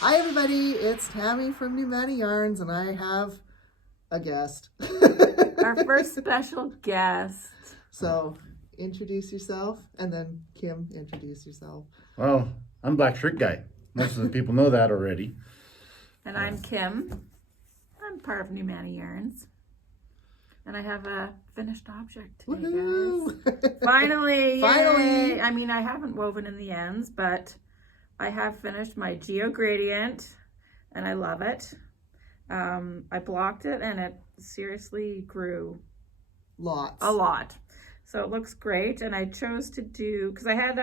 Hi everybody, it's Tammy from Numana Yarns, and I have a guest. Our first special guest. So, introduce yourself, and then Kim, introduce yourself. Well, I'm Black Shirt Guy. Most of the people know that already. And I'm Kim. I'm part of Numana Yarns. And I have a finished object today, guys. Woohoo! Finally! Finally! Yay! I mean, I haven't woven in the ends, but I have finished my Geo Gradient, and I love it. I blocked it, and it seriously grew Lots. a lot. So it looks great, and I chose to do, because I had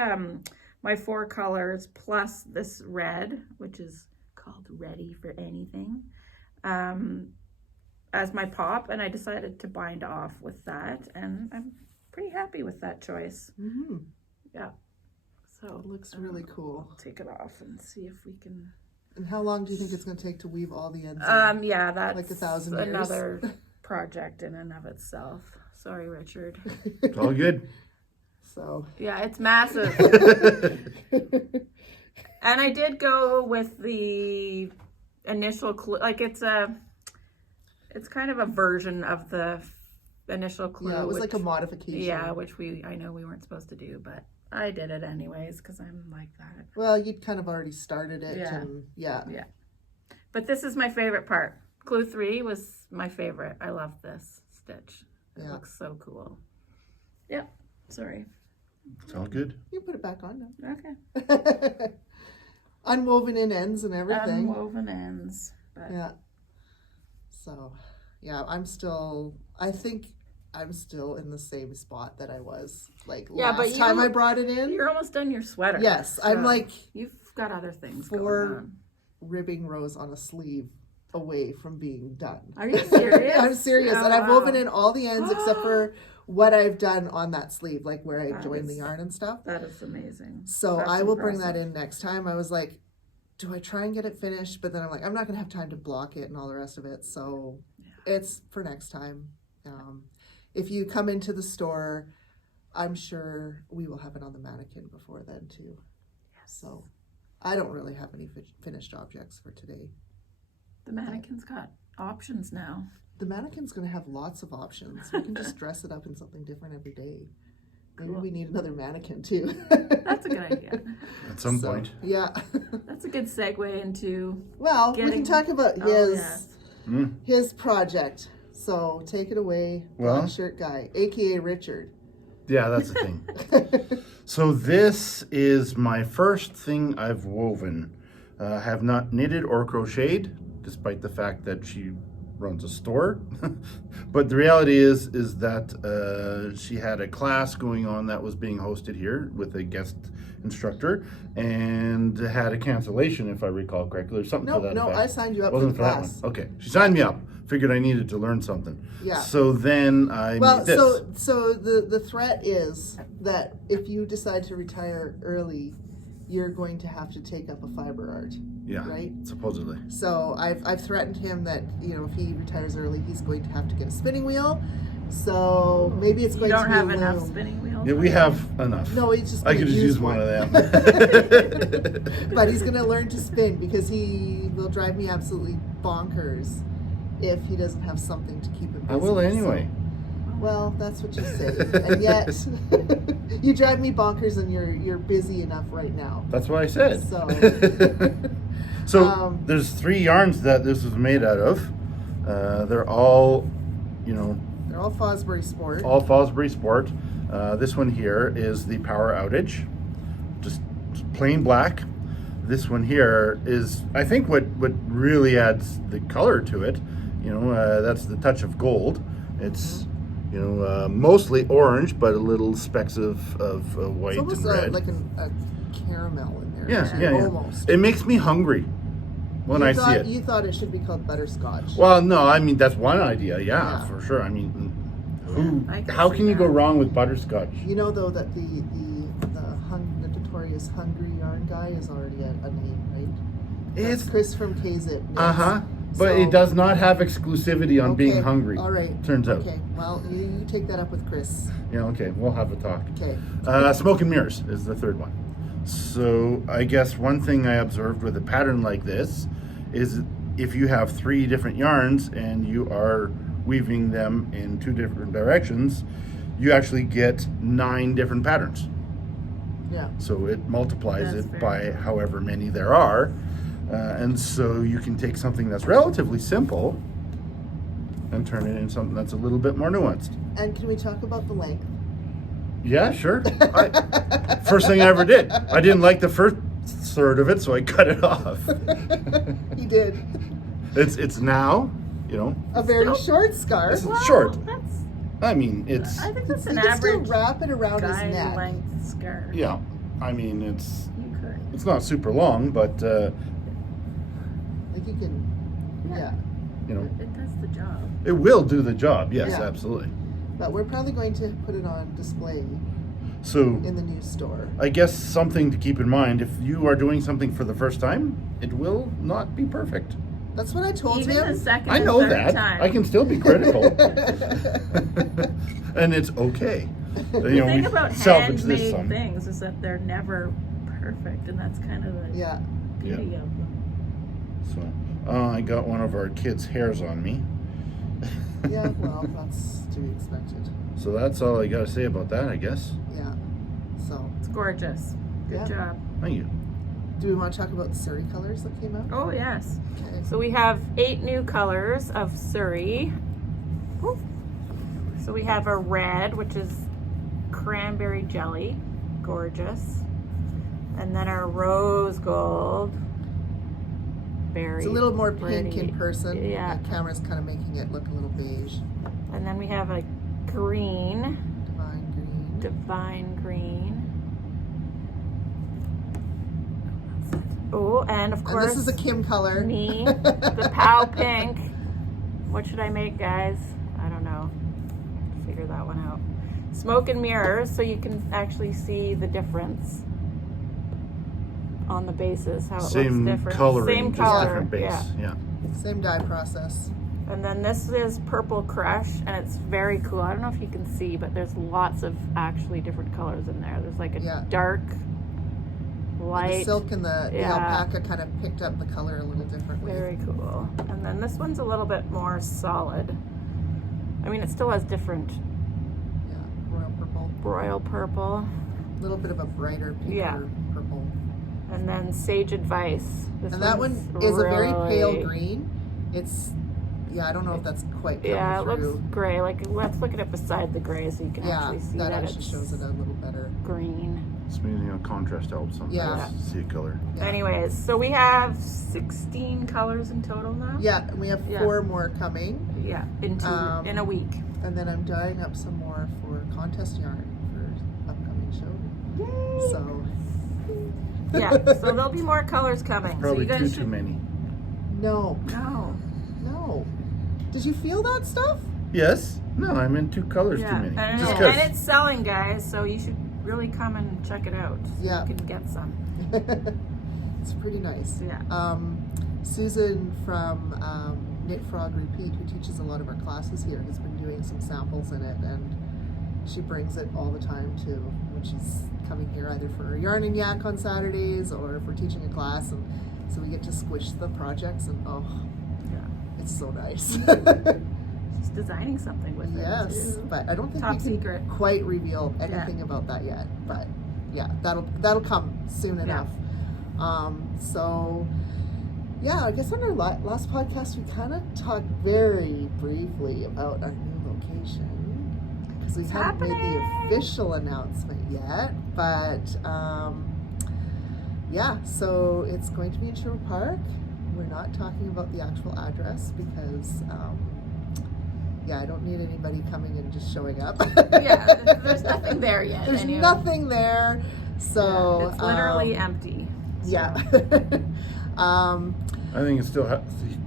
my 4 colors plus this red, which is called Ready for Anything, as my pop, and I decided to bind off with that, and I'm pretty happy with that choice. Mm-hmm. Yeah. So It looks really cool. take it off and see if we can. And how long do you think it's going to take to weave all the ends? Yeah, that's like 1,000 years. another project in and of itself. Sorry, Richard. It's all good. So. Yeah, it's massive. And I did go with the initial clue, like it's kind of a version of the initial clue. Yeah, it was like a modification. Yeah, which I know we weren't supposed to do, but I did it anyways because I'm like that. Well, you'd kind of already started it. Yeah. And yeah. But this is my favorite part. Clue 3 was my favorite. I love this stitch. It looks so cool. Yep. Sorry. It's all good. You put it back on now. Okay. Unwoven in ends and everything. Unwoven ends. But Yeah. So, yeah, I think I'm still in the same spot that I was last time I brought it in. You're almost done your sweater. Yes, so I'm like you've got other things 4 going on. ribbing rows on a sleeve away from being done. Are you serious? I'm serious. Oh, and I've wow. woven in all the ends except for what I've done on that sleeve, like where I joined the yarn and stuff. That is amazing. So That's I will bring impressive. that in next time. I was like, do I try and get it finished? But then I'm like, I'm not going to have time to block it and all the rest of it. So it's for next time. If you come into the store, I'm sure we will have it on the mannequin before then too. Yes. So I don't really have any finished objects for today. The mannequin's got options now. The mannequin's going to have lots of options. We can just dress it up in something different every day. Maybe Cool. we need another mannequin too. That's a good idea. At some point. Yeah. That's a good segue into Well, we can talk about his project. So take it away, Well- Black Shirt Guy, aka Richard. Yeah, that's the thing. So this is my first thing I've woven. I have not knitted or crocheted, despite the fact that she runs a store. But the reality is that she had a class going on that was being hosted here with a guest instructor and had a cancellation, if I recall correctly, or something to that No, effect. I signed you up Wasn't for the for that class. one. Okay, she signed me up. Figured I needed to learn something. Yeah. So then I made this. So the threat is that if you decide to retire early, you're going to have to take up a fiber art. Yeah, right? Supposedly. So I've threatened him that, if he retires early, he's going to have to get a spinning wheel. So maybe it's going You to don't be have a enough loom. spinning wheels? Yeah, we have enough. No, he's just I going could to just use one of them. But he's going to learn to spin because he will drive me absolutely bonkers if he doesn't have something to keep him busy. I will anyway. Well, that's what you say, and yet you drive me bonkers, and you're busy enough right now. That's what I said. So, there's 3 yarns that this was made out of. They're all, they're all Fosbury Sport. all Fosbury Sport. This one here is the Power Outage, just plain black. This one here is, I think, what really adds the color to it. That's the touch of gold. It's mostly orange, but a little specks of white It's almost and red. like a caramel in there. Yeah. Almost. It makes me hungry when I see it. You thought it should be called butterscotch. Well, no, I mean that's one idea. Yeah, Yeah. for sure. I mean, How can you go wrong with butterscotch? You know though that the notorious Hungry Yarn Guy is already a name, right? That's It's Chris from KZip. But it does not have exclusivity on being hungry. All right. Turns out. Okay. Well, you take that up with Chris. Yeah. Okay. We'll have a talk. Okay. Smoke and Mirrors is the third one. So I guess one thing I observed with a pattern like this is if you have 3 different yarns and you are weaving them in 2 different directions, you actually get 9 different patterns. Yeah. So it multiplies That's it very by true. however many there are. And so you can take something that's relatively simple and turn it into something that's a little bit more nuanced. And can we talk about the length? Yeah, sure. First thing I ever did. I didn't like the first third of it, so I cut it off. You did. It's now, you know, A very Still- short scarf. It's Well, short. That's, I mean, it's, I think that's You an can still average wrap it around his guy neck. length skirt. yeah, I mean, it's You could. it's not super long, but, Like you can, yeah. you know, It does the job. it will do the job. Yes, Yeah. absolutely. But we're probably going to put it on display So in the new store. I guess something to keep in mind, if you are doing something for the first time, it will not be perfect. That's what I told Even him. the second I and know third that. time. I can still be critical. And it's okay. You The know, thing we about salvaged this handmade some. things is that they're never perfect, and that's kind of the Yeah. beauty of them. So, I got one of our kids' hairs on me. Yeah, well, that's to be expected. So that's all I got to say about that, I guess. Yeah. So, It's gorgeous. Good Yeah. job. Thank you. do we want to talk about Surrey colors that came out? Oh, yes. Okay. So we have 8 new colors of Surrey. Woo. So we have a red, which is cranberry jelly. Gorgeous. And then our rose gold. Very It's a little more pink pretty. in person. Yeah. The camera's kind of making it look a little beige. And then we have a green. Divine green. Divine green. Oh, and of And course, this is a Kim color. me, the Pow Pink. What should I make, guys? I don't know. Figure that one out. Smoke and mirrors, so you can actually see the difference on the bases, how it Same looks different. coloring, Same just color, different base. yeah. Yeah. Same dye process. And then this is Purple Crush, and it's very cool. I don't know if you can see, but there's lots of actually different colors in there. There's like a Yeah. dark, The light, silk and the Yeah. alpaca kind of picked up the color a little differently. very cool. And then this one's a little bit more solid. I mean, it still has different Yeah, royal purple. royal purple. A little bit of a brighter, pinker Yeah. purple. And then Sage Advice. This And that one one's is a very pale really- green. It's, yeah, I don't know if that's quite coming Yeah, it through. looks gray. Like, let's look at it beside the gray so you can Yeah, actually see that that actually it's shows it a little better. green. Smoothing out contrast helps sometimes. Yeah. See a color. Yeah. Anyways, so we have 16 colors in total now. Yeah, and we have Yeah. 4 more coming. Yeah, in a week. And then I'm dyeing up some more for contest yarn for upcoming show. Yay! So, Yeah, so there'll be more colors coming. Probably so you guys too should... many. no, No. no. Did you feel that stuff? Yes. No, I'm in 2 colors Yeah, too many. and, Just and 'cause. it's selling, guys, so you should really come and check it out. So Yeah. you can get some. It's pretty nice. Yeah. Susan from Knit Frog Repeat, who teaches a lot of our classes here, has been doing some samples in it, and she brings it all the time too when she's coming here, either for Yarn and Yak on Saturdays or if we're teaching a class, and so we get to squish the projects, and oh, Yeah. it's so nice. She's designing something with it. Yes, too. but I don't think Top we can secret. quite reveal anything about that yet. But yeah, that'll come soon enough. So yeah, I guess on our last podcast we kind of talked very briefly about our new location because we It's haven't made the happening. official announcement yet. But yeah, so it's going to be in Sherwood Park. We're not talking about the actual address because yeah, I don't need anybody coming and just showing up. Yeah, there's nothing there yet. There's anyway. nothing there. So Yeah, it's literally empty. So. yeah. I think it still has the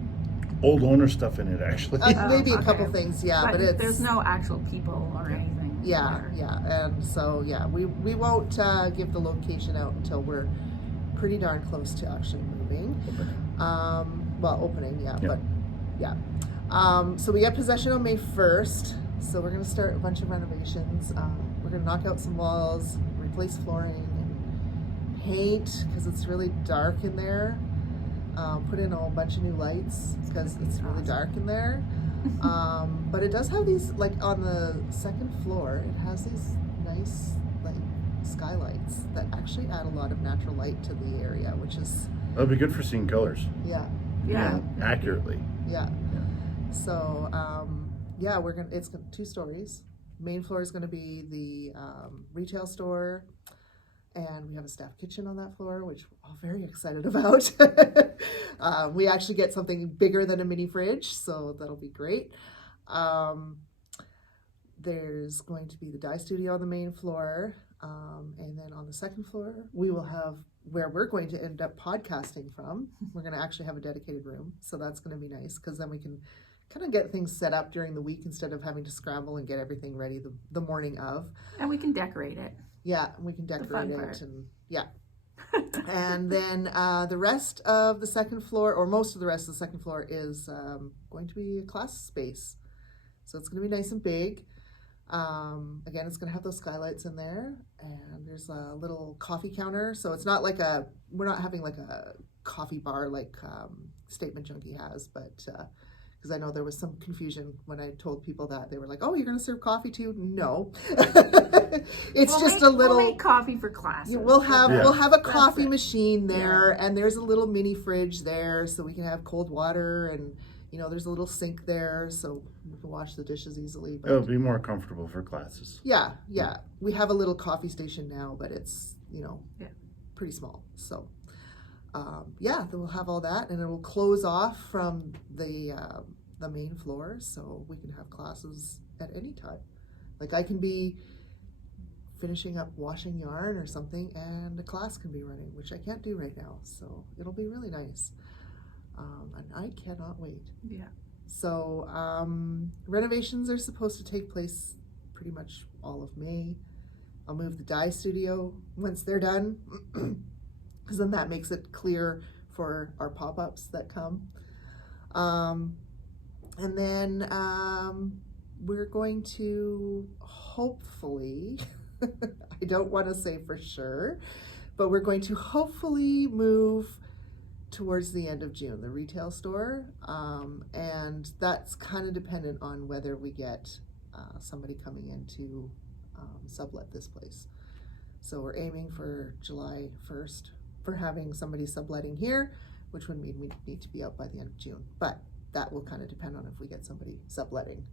old owner stuff in it, actually. Maybe a okay. couple things, yeah, but it's there's no actual people or anything. yeah, there. yeah, and so yeah, we won't give the location out until we're pretty darn close to actually moving. Well, opening, yeah, Yeah. but yeah. So we get possession on May 1st. So we're gonna start a bunch of renovations. We're gonna knock out some walls, replace flooring, and paint because it's really dark in there. Put in a whole bunch of new lights because it's really dark in there. But it does have these, like on the second floor, it has these nice like skylights that actually add a lot of natural light to the area, which is That'll be good for seeing colors. yeah. Yeah. Accurately. Yeah. So, yeah, it's 2 stories. Main floor is going to be the retail store, and we have a staff kitchen on that floor, which I'm very excited about. We actually get something bigger than a mini fridge, so that'll be great. There's going to be the dye studio on the main floor, and then on the second floor, we will have where we're going to end up podcasting from. We're going to actually have a dedicated room, so that's going to be nice because then we can kind of get things set up during the week instead of having to scramble and get everything ready the morning of. And we can decorate it. Yeah, we can decorate part. it, and yeah. And then the rest of the second floor, or most of the rest of the second floor, is going to be a class space. So it's going to be nice and big. Again, it's going to have those skylights in there, and there's a little coffee counter. So it's not like we're not having like a coffee bar like Statement Junkie has, but because I know there was some confusion when I told people that. They were like, oh, you're going to serve coffee too? No. We'll make coffee for classes. We'll have a coffee it. machine there, and there's a little mini fridge there, so we can have cold water, and there's a little sink there, so we can wash the dishes easily. But It'll be more comfortable for classes. yeah. We have a little coffee station now, but it's pretty small. So we'll have all that, and it will close off from the main floor, so we can have classes at any time. Like I can be finishing up washing yarn or something, and the class can be running, which I can't do right now. So it'll be really nice, and I cannot wait. Yeah. So renovations are supposed to take place pretty much all of May. I'll move the dye studio once they're done, because then that makes it clear for our pop-ups that come. And then we're going to hopefully, I don't want to say for sure, but we're going to hopefully move towards the end of June, the retail store. And that's kind of dependent on whether we get somebody coming in to sublet this place. So we're aiming for July 1st for having somebody subletting here, which would mean we need to be out by the end of June. But that will kind of depend on if we get somebody subletting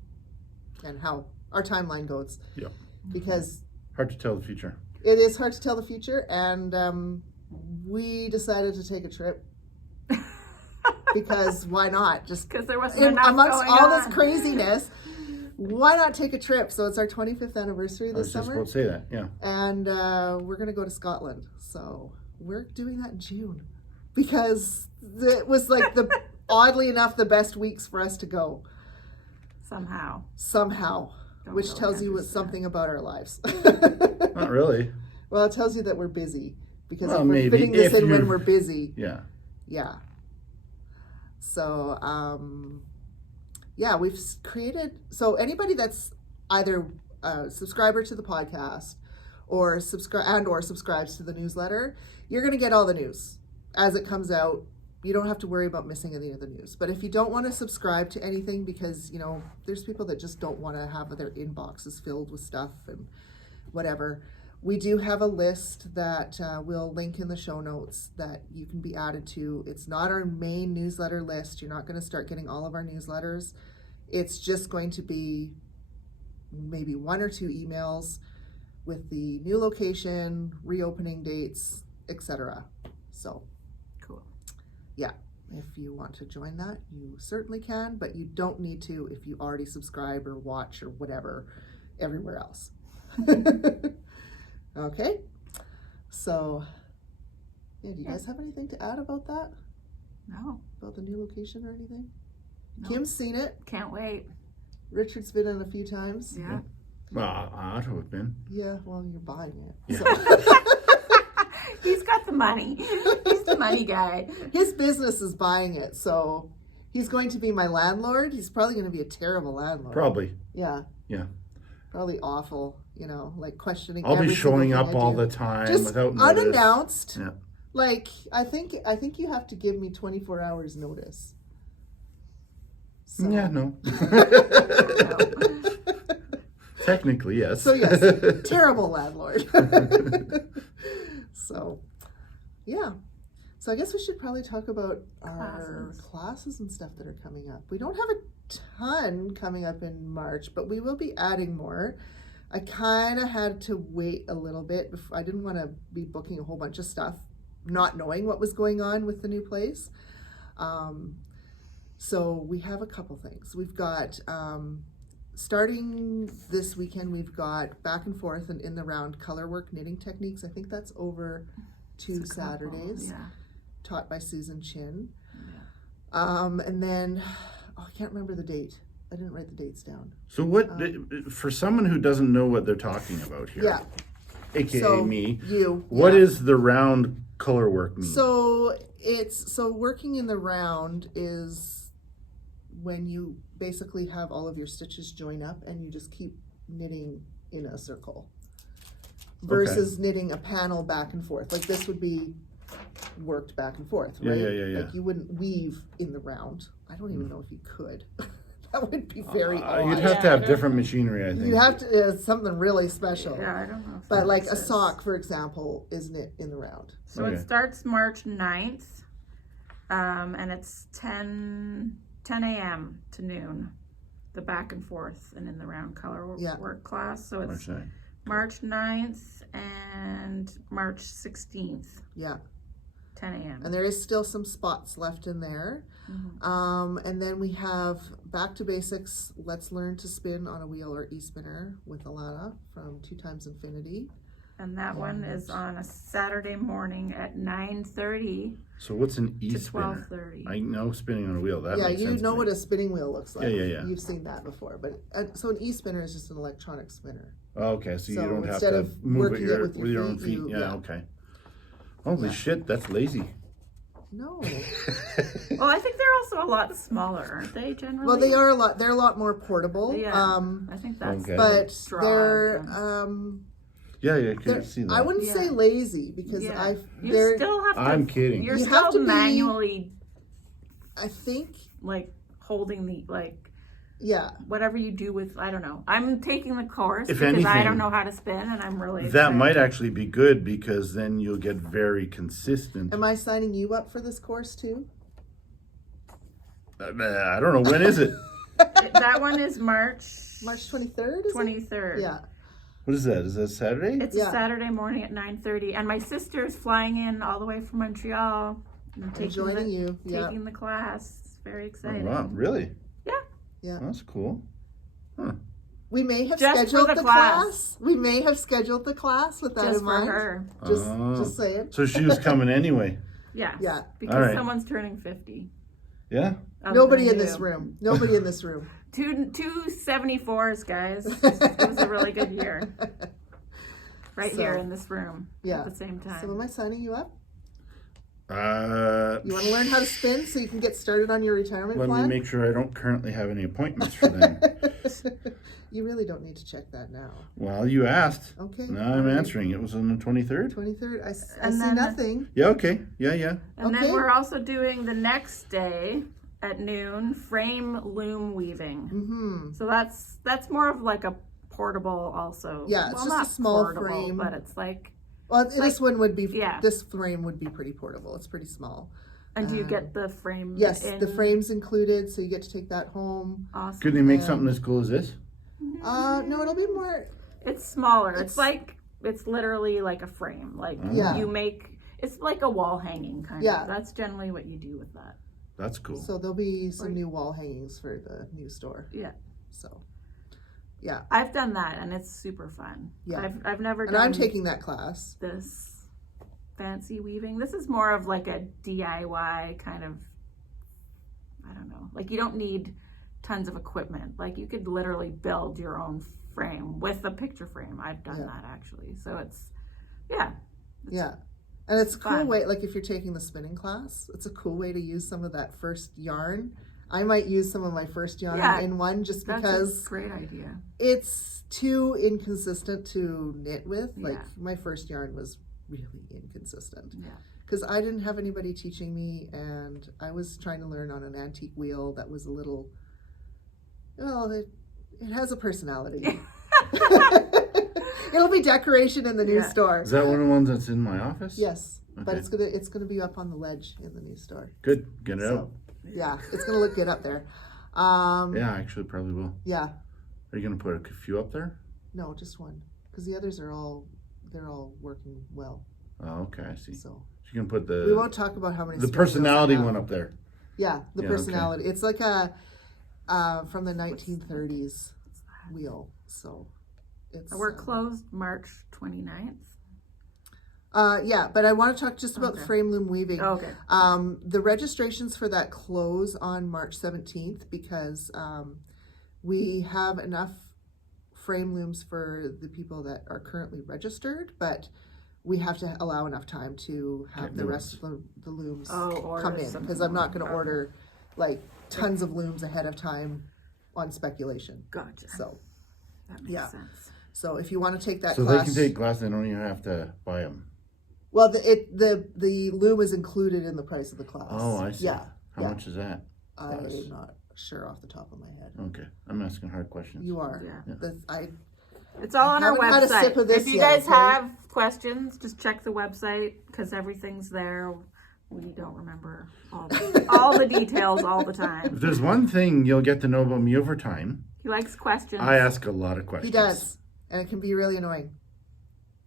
and how our timeline goes. Yeah. Because hard to tell the future. It is hard to tell the future, and we decided to take a trip because why not? Just because there wasn't enough amongst going all on. this craziness, why not take a trip? So it's our 25th anniversary this I was just summer, about to say that, yeah. and we're going to go to Scotland. So we're doing that in June because it was like oddly enough, the best weeks for us to go. Somehow. Don't Which really tells you understand. something about our lives. Not really. Well, it tells you that we're busy because Well, if we're maybe fitting this if in when you're- we're busy. Yeah. Yeah. So, we've created, so anybody that's either a subscriber to the podcast or subscribes to the newsletter, you're going to get all the news as it comes out. You don't have to worry about missing any of the news. But if you don't want to subscribe to anything because, there's people that just don't want to have their inboxes filled with stuff and whatever, we do have a list that we'll link in the show notes that you can be added to. It's not our main newsletter list. You're not going to start getting all of our newsletters. It's just going to be maybe 1 or 2 emails with the new location, reopening dates, etc. So Cool. yeah, if you want to join that, you certainly can, but you don't need to if you already subscribe or watch or whatever everywhere else. Okay, so do you guys have anything to add about that? No. About the new location or anything? No. Kim's seen it. Can't wait. Richard's been in a few times. Yeah. Well, I ought to have been. Yeah, well, you're buying it. Yeah. So. He's got the money. He's the money guy. His business is buying it, so he's going to be my landlord. He's probably going to be a terrible landlord. Probably. Yeah. Yeah. probably awful, like questioning. I'll be every single showing thing up I all do. the time Just without notice. unannounced. Yeah. Like I think you have to give me 24 hours notice. So. Yeah, no. Technically, yes. So yes, terrible landlord. So, yeah. So I guess we should probably talk about our classes and stuff that are coming up. We don't have a ton coming up in March, but we will be adding more. I kind of had to wait a little bit. I didn't want to be booking a whole bunch of stuff, not knowing what was going on with the new place. So we have a couple things. We've got, starting this weekend, we've got back and forth and in the round color work knitting techniques. I think that's over 2 Saturdays, taught by Susan Chin. And then, I can't remember the date. I didn't write the dates down. So what, for someone who doesn't know what they're talking about here, aka So, me, you. what is the round color work mean? So working in the round is when you basically have all of your stitches join up and you just keep knitting in a circle versus knitting a panel back and forth. Like this would be worked back and forth, right? Yeah. Like you wouldn't weave in the round. I don't even know if you could. That would be very odd. You'd have to have different machinery, I think. You'd have to, something really special. Yeah, I don't know. But like a sock, for example, is knit in the round. So it starts March 9th, and it's 10 a.m. to noon, the back and forth and in the round color work class. So it's March 9th and March 16th. Yeah. 10 a.m. And there is still some spots left in there. And then we have Back to Basics, Let's Learn to Spin on a Wheel or E-Spinner with Alana from 2 Times Infinity. And that one is on a Saturday morning at 9:30 So what's an to E-Spinner? 12:30. I know spinning on a wheel. That Yeah, makes you sense know to what me. a spinning wheel looks like. Yeah. You've seen that before. But so an E-Spinner is just an electronic spinner. Oh, okay, so you don't have instead to of move it working it with your own feet, feet. you- Yeah, okay. Holy shit, that's lazy. No. Well, I think they're also a lot smaller, aren't they, generally? Well, they're a lot more portable. Yeah, I think that's Okay. But the draw they're of them. Yeah, I can see that. I wouldn't say lazy because you still have to. I'm kidding. You're You still have to be- manually I think like holding the yeah. whatever you do with, I don't know. I'm taking the course If because I anything, don't know how to spin, and I'm really That excited. might actually be good because then you'll get very consistent. Am I signing you up for this course too? I don't know. When is it? That one is March 23rd? Is it? 23rd. Yeah. What is that? Is that Saturday? It's a Saturday morning at 9:30, and my sister's flying in all the way from Montreal and taking taking the class. It's very Oh, exciting. wow, really? Yeah. That's cool. Huh. We may have Just for scheduled the the class. class. We may have scheduled the class with that Just in for mind. her. Just saying. So she was coming anyway. Yes. Yeah. Because All right. someone's turning 50. Yeah? Nobody than in this you. room. Nobody in this room. Two 74s, guys. It was a really good year. Right So, here in this room Yeah. at the same time. So am I signing you up? You You want to learn how to spin so you can get started on your retirement Let plan? me make sure I don't currently have any appointments for them. You really don't need to check that now. Well, you asked. Okay. Now I'm answering. It was on the 23rd? 23rd. I And see then- nothing. Yeah, okay. Yeah. And Okay. then we're also doing the next day at noon frame loom weaving. Mm-hmm. So that's more of like a portable also. Yeah, it's well, just a not small portable, frame. but it's like. Well, this one would be. Yeah. This frame would be pretty portable. It's pretty small. And do you get the frame? Yes, in? the frame's included, so you get to take that home. Awesome. Couldn't you make something as cool as this? No, it'll be more. It's smaller. It's literally like a frame. Like Yeah. you make. It's like a wall hanging kind Yeah. of. That's generally what you do with that. That's cool. So there'll be some new wall hangings for the new store. Yeah. So, yeah. I've done that and it's super fun. Yeah. I've never And done I'm taking that class. this fancy weaving. This is more of like a DIY kind of, I don't know. Like you don't need tons of equipment. Like you could literally build your own frame with a picture frame. I've done that actually. So it's Yeah. And it's a cool fun. way, like if you're taking the spinning class, it's a cool way to use some of that first yarn I might use some of my first yarn Yeah, in one just That's because a great idea. it's too inconsistent to knit with. Like Yeah. my first yarn was really inconsistent Yeah. because I didn't have anybody teaching me, and I was trying to learn on an antique wheel that was a little, well, it has a personality. It'll be decoration in the new Yeah. store. Is that one of the ones that's in my office? Yes, but Okay. it's gonna be up on the ledge in the new store. Good. Get it So, out. yeah, it's gonna look good up there. Yeah, actually, probably will. Yeah, Are you gonna put a few up there? no, just one, because the others are they're all working well. Oh, okay, I see. So You can put we won't talk about how many. the spring wheels I personality have. one up there. Yeah, the Yeah, okay. personality. It's like a from the 1930s wheel. So it's We're closed March 29th. yeah, but I want to talk just about the Okay. frame loom weaving. Okay. The registrations for that close on March 17th because we have enough frame looms for the people that are currently registered, but we have to allow enough time to have Get the new rest of the looms Order come in some because I'm not going to more. order like tons of looms ahead of time on speculation. Gotcha. So That makes yeah. sense. so if you want to take that So class, they can take class. They don't even have to buy them. well, the loom is included in the price of the class. Oh, I see. Yeah, How yeah. much is that? I'm class? not sure off the top of my head. Okay, I'm asking hard questions. You are. Yeah. I It's all on our haven't had a website. sip of this If you yet, guys okay? have questions, just check the website because everything's there. We don't remember all the details all the If time. there's one thing you'll get to know about me over time, He likes questions. I ask a lot of questions. He does, and it can be really annoying.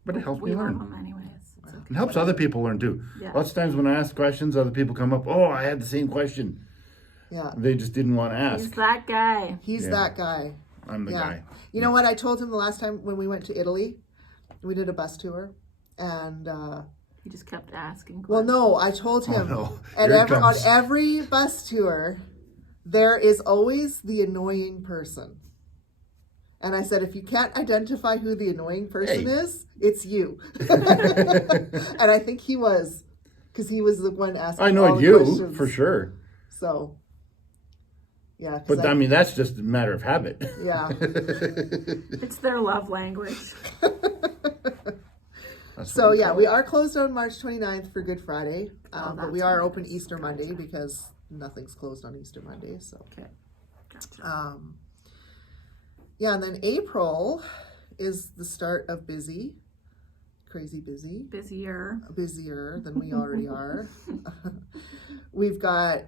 But it helps We me love learn. them anyways. It's okay. It helps other people learn too. Yeah. Lots of times when I ask questions, other people come up, oh, I had the same question. Yeah, They just didn't want to He's ask. that guy. he's Yeah. that guy. I'm the Yeah. guy. You know what I told him the last time when we went to Italy? We did a bus tour, and He just kept asking. well, questions. no, I told him, no. and Here it on comes. every bus tour, there is always the annoying person. And I said, if you can't identify who the annoying person Hey. is, it's you. And I think he was, because he was the one asking. I know all the you, questions. for sure. So, yeah. 'cause But I mean, that's just a matter of habit. Yeah. It's their love language. That's So what yeah, call we it. are closed on March 29th for Good Friday, Oh, but we that's are nice. open Easter Monday Gotcha. because nothing's closed on Easter Monday. So, Okay. Gotcha. yeah, and then April is the start of busy, crazy busy, Busier. busier than we already are. We've got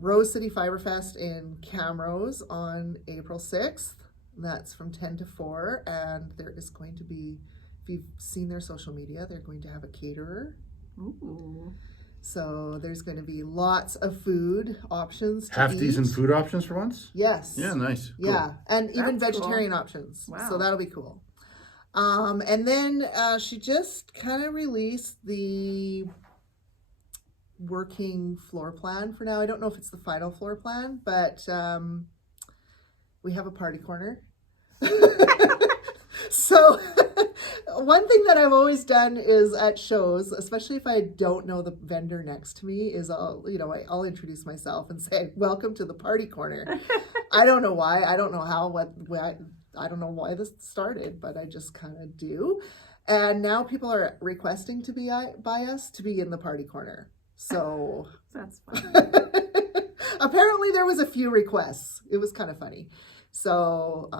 Rose City Fiber Fest in Camrose on April 6th. That's from 10 to 4, and there is going to be, if you've seen their social media, they're going to have a caterer. Ooh. So there's going to be lots of food options to Half eat. decent food options for once? Yes. Yeah, nice. Cool. Yeah, and even That's cool. vegetarian options. Wow. So that'll be cool. And then she just kind of released the working floor plan for now. I don't know if it's the final floor plan, but we have a party corner. So one thing that I've always done is at shows, especially if I don't know the vendor next to me, is I'll introduce myself and say, "Welcome to the party corner." I don't know why. I don't know how. I don't know why this started, but I just kind of do. And now people are requesting to be by us to be in the party corner. So That's fun. apparently there was a few requests. It was kind of funny. So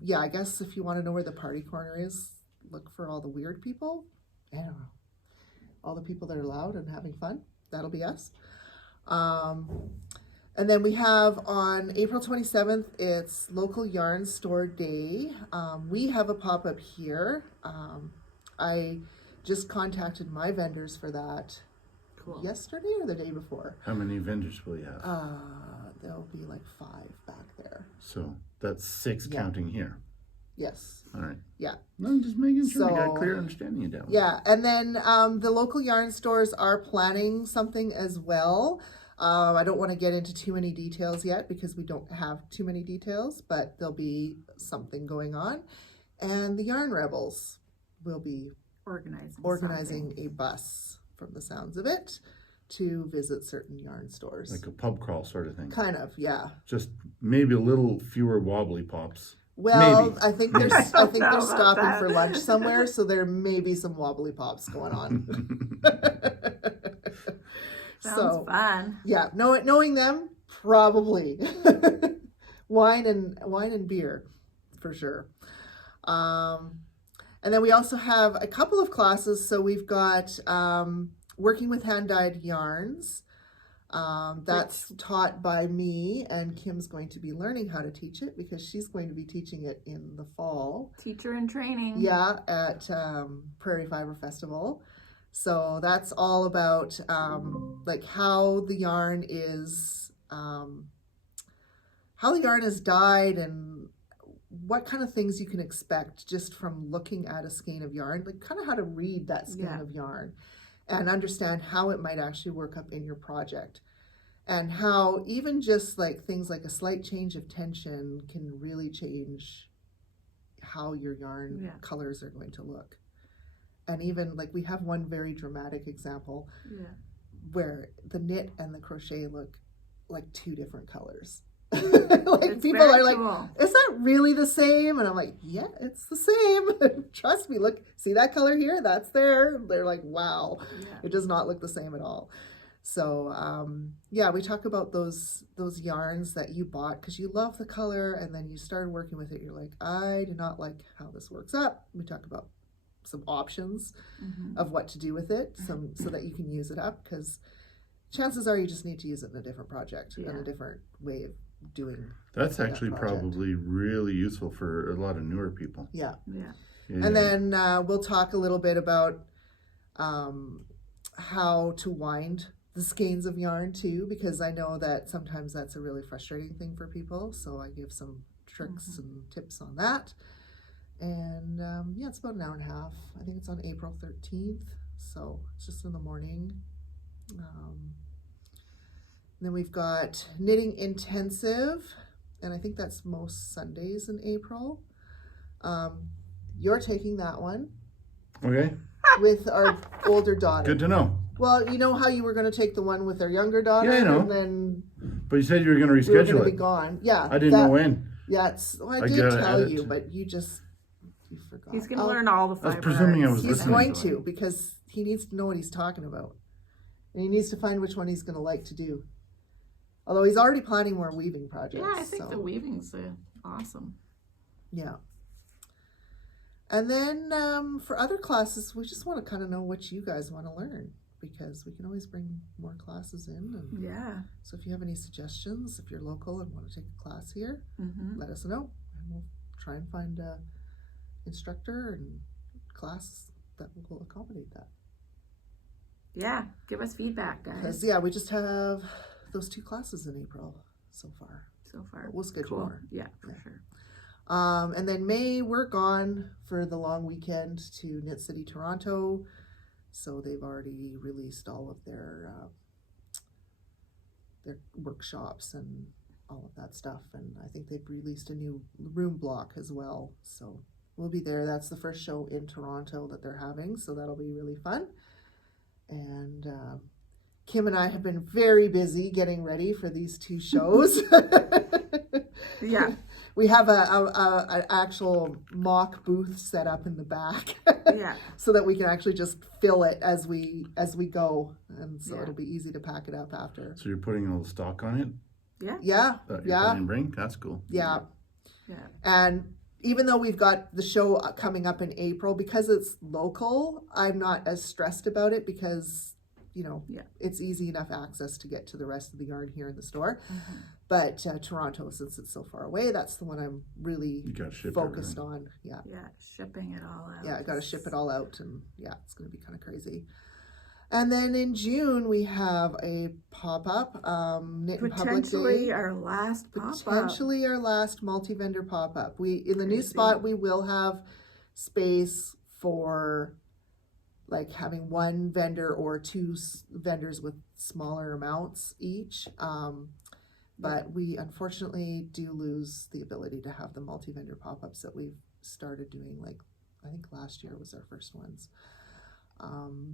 yeah, I guess if you want to know where the party corner is, look for all the weird people. I don't know. All the people that are loud and having fun. That'll be us. And then we have on April 27th, it's Local Yarn Store Day. We have a pop-up here. I just contacted my vendors for that Cool. yesterday or the day before. How many vendors will you have? There'll be like 5 back there. So that's 6 Yeah. counting here. Yes. All right. Yeah. No, I'm just making sure we got a So- clear understanding of that. Yeah. And then the local yarn stores are planning something as well. I don't want to get into too many details yet because we don't have too many details, but there'll be something going on. And the Yarn Rebels will be Organizing organizing a bus from the sounds of it. to visit certain yarn stores. Like a pub crawl sort of thing. Kind of, yeah. Just maybe a little fewer wobbly pops. Well, Maybe. I think they're about stopping that. for lunch somewhere, so there may be some wobbly pops going on. Sounds fun. Yeah, knowing them, probably wine and beer for sure. And then we also have a couple of classes. So we've got working with hand-dyed yarns. That's taught by me, and Kim's going to be learning how to teach it because she's going to be teaching it in the fall. Teacher in training. Yeah, at Prairie Fiber Festival. So that's all about like how the yarn is dyed and what kind of things you can expect just from looking at a skein of yarn, like kind of how to read that skein of yarn and understand how it might actually work up in your project, and how even just like things like a slight change of tension can really change how your yarn colors are going to look. And even like we have one very dramatic example where the knit and the crochet look like two different colors. Like It's people very are like, cool. is that really the same? And I'm like, yeah, it's the same. Trust me, look, see that color here? That's there. They're like, wow, it does not look the same at all. So yeah, we talk about those yarns that you bought because you love the color, and then you started working with it. You're like, I do not like how this works up. We talk about some options of what to do with it, so that you can use it up, because chances are you just need to use it in a different project and a different way of doing. That's actually probably really useful for a lot of newer people. Yeah. Yeah. And then we'll talk a little bit about how to wind the skeins of yarn too, because I know that sometimes that's a really frustrating thing for people. So I give some tricks and tips on that. And yeah, it's about an hour and a half. I think it's on April 13th. So it's just in the morning. Then we've got knitting intensive, and I think that's most Sundays in April. You're taking that one. Okay. With our older daughter. Good to know. Well, you know how you were going to take the one with our younger daughter? Yeah, I know. And then But you said you were going to we were reschedule going to it. be gone. Yeah. I didn't know when. Yeah, I did gotta tell edit. you, but you forgot. He's going to learn all the I was fiber presuming I arts. was He's listening. going to, because he needs to know what he's talking about. And he needs to find which one he's going to like to do. Although he's already planning more weaving projects. Yeah, I think the weaving's awesome. Yeah. And then for other classes, we just want to kind of know what you guys want to learn, because we can always bring more classes in. And Yeah. so if you have any suggestions, if you're local and want to take a class here, let us know. And we'll try and find a instructor and class that will accommodate that. Yeah, give us feedback, guys. Because, yeah, we just have those 2 classes in April so far. But we'll schedule more. Yeah, for sure. And then May, we're gone for the long weekend to Knit City, Toronto. So they've already released all of their workshops and all of that stuff. And I think they've released a new room block as well. So we'll be there. That's the first show in Toronto that they're having. So that'll be really fun. And Kim and I have been very busy getting ready for these 2 shows. Yeah. We have an actual mock booth set up in the back. Yeah. So that we can actually just fill it as we go, and so it'll be easy to pack it up after. So you're putting all the stock on it? Yeah. That you're planning to bring? That's cool. Yeah. And even though we've got the show coming up in April, because it's local, I'm not as stressed about it, because it's easy enough access to get to the rest of the yarn here in the store. But Toronto, since it's so far away, that's the one I'm really focused on. Yeah, shipping it all out. Yeah, I got to ship it all out, and it's going to be kind of crazy. And then in June we have a pop-up, Knit in Public Day. Potentially our last pop-up. Potentially our last multi-vendor pop-up. In the new spot, we will have space for like having 1 vendor or 2 vendors with smaller amounts each. But we unfortunately do lose the ability to have the multi-vendor pop-ups that we've started doing. Like, I think last year was our first ones.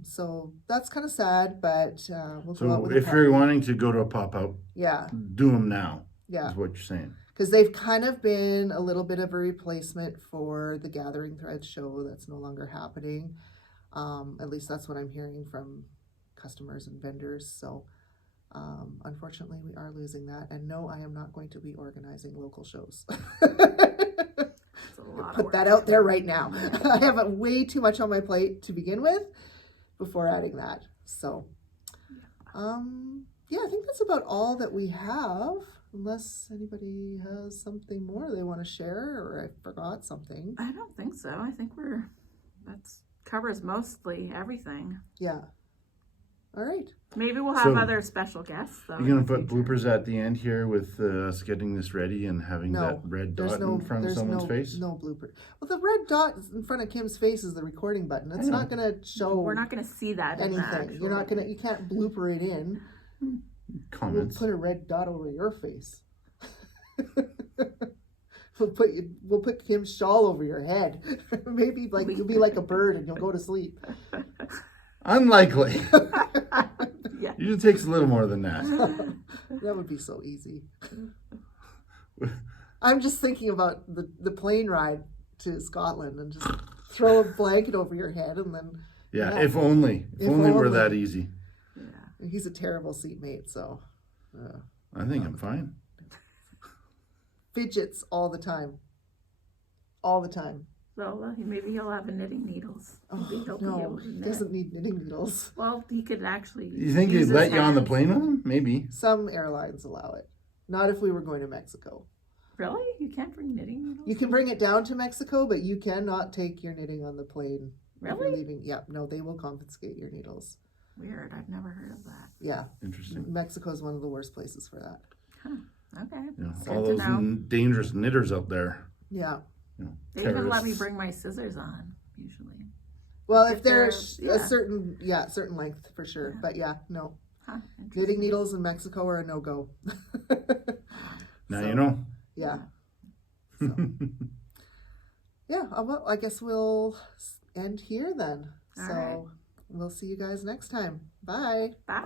So that's kind of sad, but we'll go out So with a if you're wanting to go to a pop-out, yeah, do them now, yeah. is what you're saying. Because they've kind of been a little bit of a replacement for the Gathering Threads show that's no longer happening. At least that's what I'm hearing from customers and vendors. So unfortunately, we are losing that. And no, I am not going to be organizing local shows. It's a lot of Put work. that out there right now. I have way too much on my plate to begin with before adding that. So, yeah, I think that's about all that we have. Unless anybody has something more they want to share, or I forgot something. I don't think so. I think that's covers mostly everything. Yeah. All right. Maybe we'll have So, other special guests though. You're going to put bloopers at the end here with us getting this ready and having No, that red dot in front of someone's face? No blooper. Well, the red dot in front of Kim's face is the recording button. It's not going to show We're not going to see that in the anything. actual- You're not going to. You can't blooper it in. Comments. We'll put a red dot over your face. We'll put Kim's shawl over your head. Maybe like you'll be like a bird and you'll go to sleep. Unlikely. Yeah. Usually takes a little more than that. That would be so easy. I'm just thinking about the plane ride to Scotland and just throw a blanket over your head and then. Yeah, if only. If only were that easy. Yeah. He's a terrible seatmate, so. I think I'm fine. Fidgets all the time. All the time. So maybe he'll have a knitting needles. Maybe he'll be No, able to he knit. doesn't need knitting needles. Well, he could actually. You think use he'd let his you on the hands. plane with him? Maybe. Some airlines allow it. Not if we were going to Mexico. Really? You can't bring knitting needles? You can bring it down to Mexico, but you cannot take your knitting on the plane. If you're Really? leaving. Yeah, no, they will confiscate your needles. Weird. I've never heard of that. Yeah, Interesting. Mexico is one of the worst places for that. Okay. You know, Good all to those know. dangerous knitters out there. Yeah. You know, They even let me terrorists. bring my scissors on, usually. Well, If if they're they're- a yeah. certain length for sure. Yeah. But yeah, no. Huh, Knitting interesting. needles in Mexico are a no-go. Now So, you know. Yeah. Yeah, well, I guess we'll end here then. All So right. we'll see you guys next time. Bye. Bye.